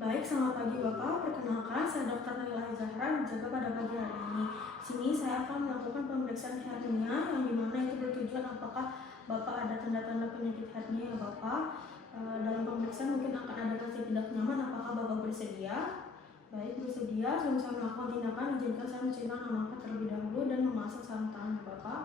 Baik, selamat pagi Bapak. Perkenalkan, saya Dr. Naila Zahra, menjaga pada pagi hari ini. Di sini saya akan melakukan pemeriksaan hernia, yang dimana itu bertujuan apakah Bapak ada tanda-tanda penyakit hernia ya Bapak. Dalam pemeriksaan mungkin akan ada rasa tidak nyaman, apakah Bapak bersedia? Baik, bersedia. Sebelum saya melakukan tindakan, izinkan saya menceritakan nama Bapak terlebih dahulu dan memasang sarung tangan ya Bapak.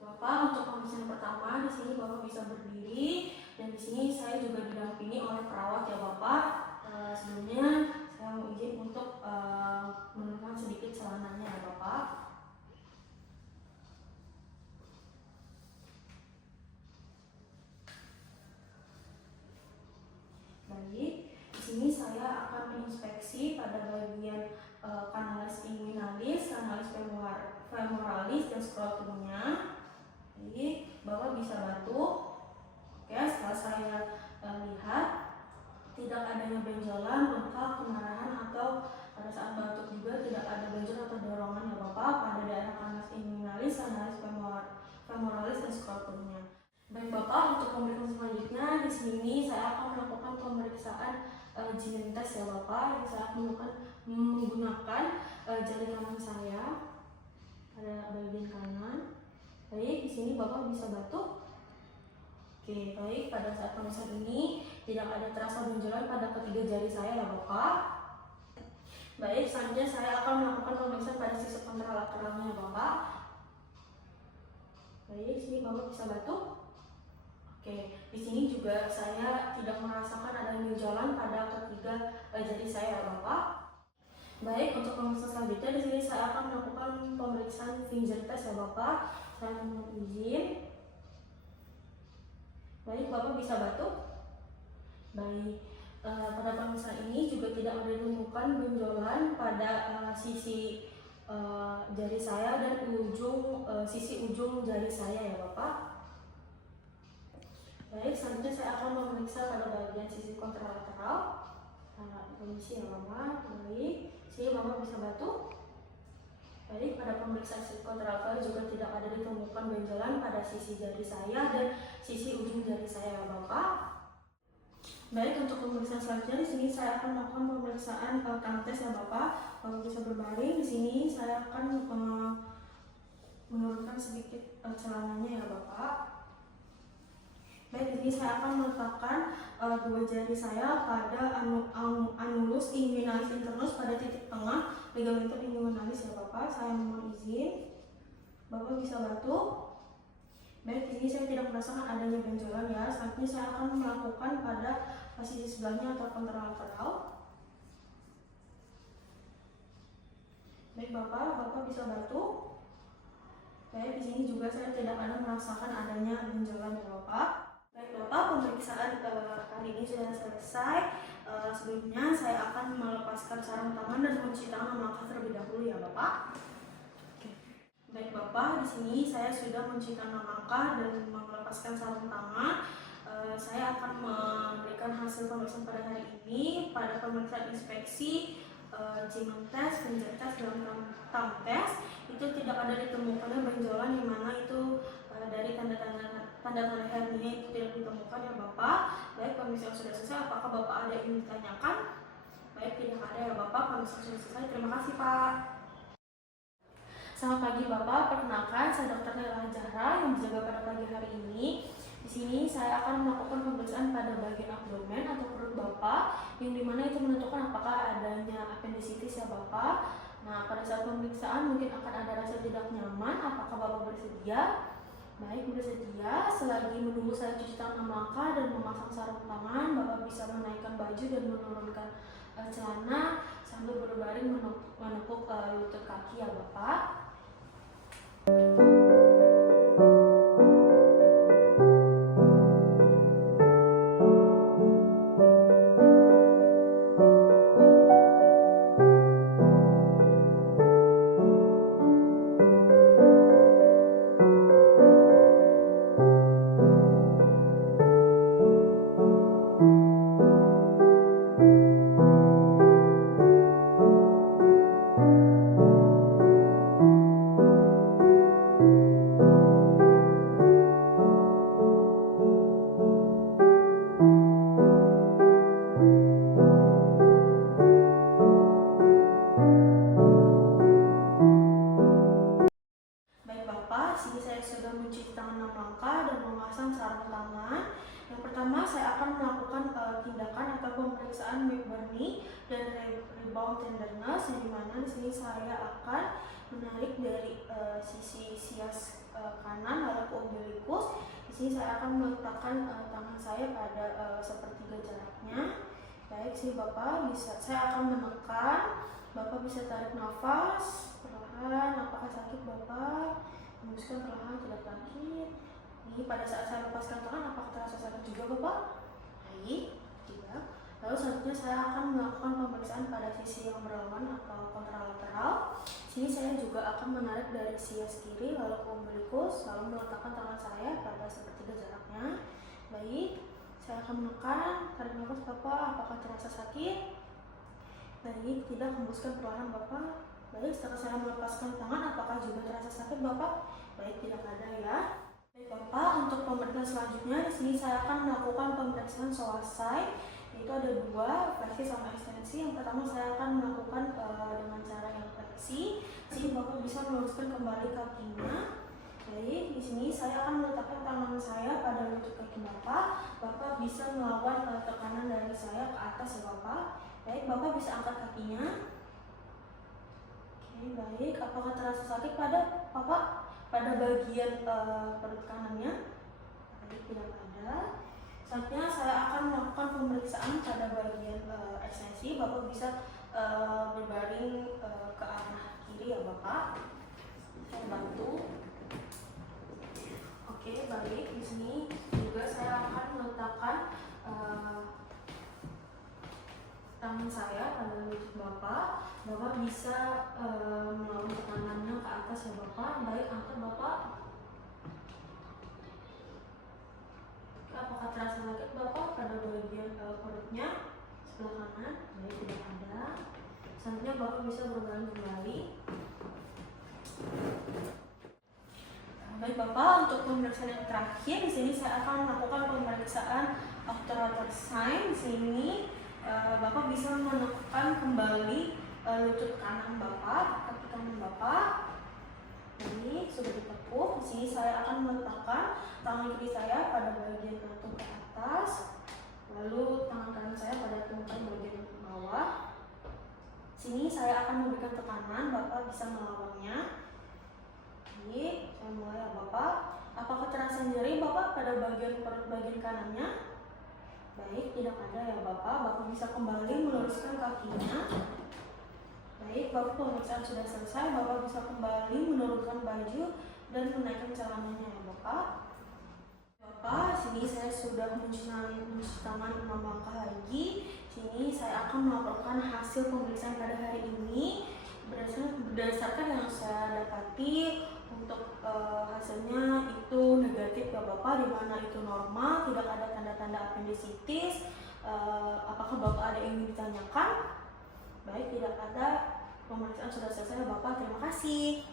Bapak, untuk pemeriksaan pertama di sini Bapak bisa berdiri, dan di sini saya juga didampingi oleh perawat ya Bapak. Sebelumnya saya mau izin untuk menurunkan sedikit celananya ya Bapak. Baik, di sini saya akan menginspeksi pada bagian kanalis inguinalis, kanalis femoralis dan skrotumnya. Jadi Bapak bisa batuk. Oke, setelah saya lihat tidak adanya benjolan, bengkak, kemarahan, atau pada saat batuk juga tidak ada benjol atau dorongan ya Bapak pada daerah kanalis inguinalis, kanalis femoralis dan skrotumnya. Baik Bapak, untuk pemeriksaan selanjutnya di sini saya akan melakukan pemeriksaan gene test ya Bapak. Yang saya akan menggunakan jari kanan saya pada bagian kanan. Baik, di sini Bapak bisa batuk. Oke, baik, pada saat pemeriksaan ini tidak ada terasa benjolan pada ketiga jari saya ya Bapak. Baik, selanjutnya saya akan melakukan pemeriksaan pada sisi kontralateralnya ya Bapak. Baik, sini Bapak bisa batuk. Oke, di sini juga saya tidak merasakan ada benjolan pada ketiga jari saya ya Bapak. Baik, untuk pemeriksaan selanjutnya di sini saya akan melakukan pemeriksaan finger test ya Bapak. Saya mohon izin. Baik, Bapak bisa batuk. Baik, pada pemeriksaan ini juga tidak ada ditemukan benjolan pada sisi jari saya dan sisi ujung jari saya ya Bapak. Baik, selanjutnya saya akan memeriksa pada bagian sisi kontralateral. Permisi ya Bapak. Baik, sini Bapak bisa batuk. Baik, pada pemeriksaan sisi kontralateral juga tidak ada ditemukan benjolan pada sisi jari saya dan sisi ujung jari saya ya Bapak. Baik, untuk pemeriksaan selanjutnya di sini saya akan melakukan pemeriksaan tes ya Bapak. Kalau bisa berbaring di sini saya akan menurunkan sedikit celananya ya Bapak. Baik, di sini saya akan meletakkan dua jari saya pada anulus inguinalis internus pada titik tengah ligamentum inguinalis ya Bapak. Saya mohon izin. Bapak bisa batuk. Baik, di sini saya tidak merasakan adanya benjolan ya. Selanjutnya saya akan melakukan pada sisi sebelahnya atau kontralateral. Baik Bapak bisa batuk. Baik, di sini juga saya tidak ada merasakan adanya benjolan ya Bapak. Baik Bapak, pemeriksaan kali ini sudah selesai. Sebelumnya saya akan melepaskan sarung tangan dan mencuci tangan memakai terlebih dahulu ya Bapak. Baik Bapak, di sini saya sudah mencuci tangan langkah dan melepaskan sarung tangan. Saya akan memberikan hasil pemeriksaan pada hari ini pada pemeriksaan inspeksi genome test, finger test, dan thumb test. Itu tidak ada ditemukannya benjolan yang mana itu dari tanda-tanda hernia itu tidak ditemukan ya Bapak. Baik, pemeriksaan sudah selesai. Apakah Bapak ada yang ingin ditanyakan? Baik, tidak ada ya Bapak. Pemeriksaan sudah selesai. Terima kasih Pak. Selamat pagi Bapak, perkenalkan saya Dr. Naila Zahra yang menjaga pada pagi hari ini. Di sini saya akan melakukan pemeriksaan pada bagian abdomen atau perut Bapak, yang dimana itu menentukan apakah adanya appendicitis ya Bapak. Nah, pada saat pemeriksaan mungkin akan ada rasa tidak nyaman. Apakah Bapak bersedia? Baik, bersedia. Selagi menunggu saya cuci tangan langkah dan memasang sarung tangan, Bapak Bapak bisa menaikkan baju dan menurunkan celana sambil berbaring menepuk lutut kaki ya Bapak. Sini saya sudah mencuci tangan 6 langkah dan memasang sarung tangan. Yang pertama saya akan melakukan tindakan atau pemeriksaan McBurney dan rebound tenderness, yang dimana di sini saya akan menarik dari sisi sias kanan lalu ke umbilikus. Di sini saya akan meletakkan tangan saya pada sepertiga jaraknya. Baik, sini Bapak bisa, saya akan menekan. Bapak bisa tarik nafas perlahan. Apakah sakit Bapak? Hembuskan perlahan, tidak sakit. Ini pada saat saya lepaskan tangan, apakah terasa sakit juga Bapak? Baik, tidak. Lalu selanjutnya saya akan melakukan pemeriksaan pada sisi yang berlawan atau kontralateral. Sini saya juga akan menarik dari sias kiri lalu ke umbilikus, lalu meletakkan tangan saya pada sepertiga jaraknya. Baik, saya akan menekan, tarik nafas Bapak, apakah terasa sakit? Baik, tidak. Hembuskan perlahan Bapak. Baik, setelah saya melepaskan tangan, apakah juga terasa sakit Bapak? Baik, tidak ada ya. Baik Bapak, untuk pemeriksaan selanjutnya di sini saya akan melakukan pemeriksaan psoas, yaitu ada 2, fleksi sama ekstensi. Yang pertama saya akan melakukan dengan cara yang fleksi. Sini Bapak bisa meluruskan kembali kakinya. Baik, di sini saya akan meletakkan tangan saya pada lutut kaki Bapak. Bapak bisa melawan tekanan dari saya ke atas ya Bapak. Baik, Bapak bisa angkat kakinya. Baik, apakah terasa sakit pada Bapak pada bagian perut kanannya? Baik, tidak ada. Selanjutnya saya akan melakukan pemeriksaan pada bagian ekstensi. Bapak bisa berbaring ke arah kiri ya Bapak. Saya bantu. Oke, baik. Di sini juga saya akan meletakkan tangan saya pada lutut Bapak. Bapak bisa melawan tekanannya ke atas ya Bapak. Baik, angkat Bapak. Apakah terasa sakit Bapak pada bagian perutnya sebelah kanan? Baik, tidak ada. Selanjutnya Bapak bisa berbaring kembali. Baik Bapak, untuk pemeriksaan yang terakhir di sini saya akan melakukan pemeriksaan obturator sign. Di sini Bapak bisa menekan kembali lutut kanan Bapak, kaki kanan Bapak. Ini sudah ditekuk. Di sini saya akan meletakkan tangan kiri saya pada bagian jantung ke atas, lalu tangan kanan saya pada tungkai bagian bawah. Sini saya akan memberikan tekanan, Bapak bisa melawannya. Ini saya mulai ya Bapak. Apakah terasa nyeri Bapak pada bagian perut bagian kanannya? Baik, tidak ada ya Bapak. Bapak bisa kembali meluruskan kakinya. Baik, Bapak, pemeriksaan sudah selesai. Bapak bisa kembali menurunkan baju dan menaikkan celananya ya Bapak. Bapak, sini saya sudah mencuci tangan 6 langkah lagi. Sini saya akan melaporkan hasil pemeriksaan pada hari ini berdasarkan yang saya dapati. Untuk hasilnya itu negatif ya Bapak, di mana itu normal, tidak ada tanda-tanda apendisitis. Apakah Bapak ada yang ingin ditanyakan? Baik, tidak ada. Pemeriksaan sudah selesai Bapak, terima kasih.